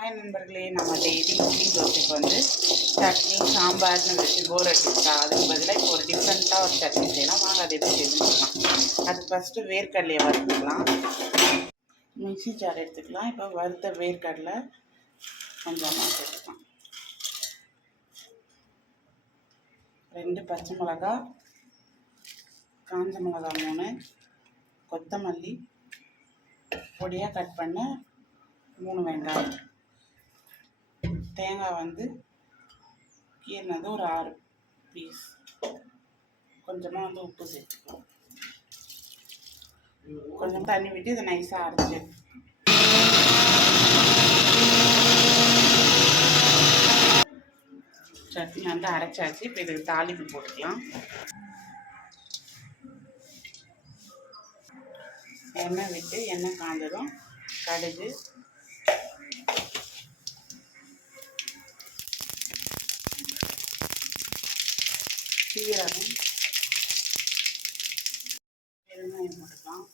Hi நண்பர்களே நம்ம daily idli தோசைக்கு வந்து சட்னி சாம்பார்னு வச்சு போர் அடிச்சா அதுக்கு பதிலாக இப்போ ஒரு டிஃப்ரெண்ட்டாக ஒரு சட்னி செய்யலாம். வாங்க அதை எப்படி செய்துக்கலாம் அது ஃபஸ்ட்டு வேர்க்கடலையை வறுத்துக்கலாம். மிக்ஸி ஜார் எடுத்துக்கலாம். இப்போ வறுத்த வேர்க்கடலை கொஞ்சமாக சேர்த்துக்கலாம். ரெண்டு பச்சை மிளகா காஞ்ச மிளகா மூணு கொத்தமல்லி பொடியாக கட் பண்ண மூணு வெங்காயம். தேங்காய் வந்து கீறினது ஒரு ஆறு பீஸ் கொஞ்சமாக வந்து உப்பு சேர்த்துக்கலாம். கொஞ்சம் தண்ணி விட்டு இதை நைஸாக அரைச்சி சட்னி வந்து அரைச்சாச்சு. இப்போ இதுக்கு தாளிப்பு போட்டுக்கலாம். எண்ணெய் விட்டு எண்ணெய் காஞ்சதும் கடுகு சீரகம். பெருங்காயம் போட்டுக்கலாம்.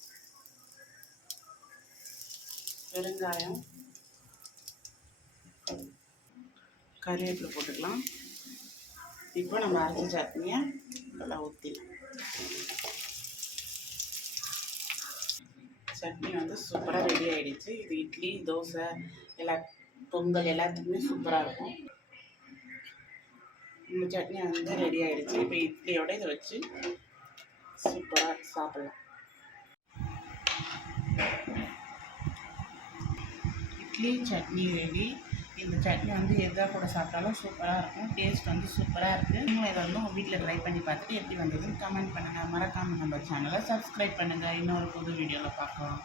பெருங்காயம். கருவேப்பிலை போட்டுக்கலாம். இப்போ நம்ம அரைச்ச சட்னியை நல்லா ஊற்றிடலாம் சட்னி வந்து சூப்பராக ரெடி ஆகிடுச்சு இது இட்லி தோசை எல்லா பொங்கல் எல்லாத்துக்குமே சூப்பராக இருக்கும். இந்த சட்னி வந்து ரெடி ஆகிடுச்சு இப்போ இட்லியோட இதை வச்சு சூப்பராக சாப்பிட்லாம். இட்லி சட்னி ரெடி இந்த சட்னி வந்து எதாக கூட சாப்பிட்டாலும் சூப்பராக இருக்கும். டேஸ்ட் வந்து சூப்பராக இருக்குது இன்னும் இதை வந்து உங்கள் வீட்டில் ட்ரை பண்ணி பார்த்துட்டு எப்படி வந்ததுன்னு கமெண்ட் பண்ணுங்கள் மறக்காமல் நம்ம சேனலை சப்ஸ்கிரைப் பண்ணுங்கள் இன்னொரு புது வீடியோவில் பார்க்கலாம்.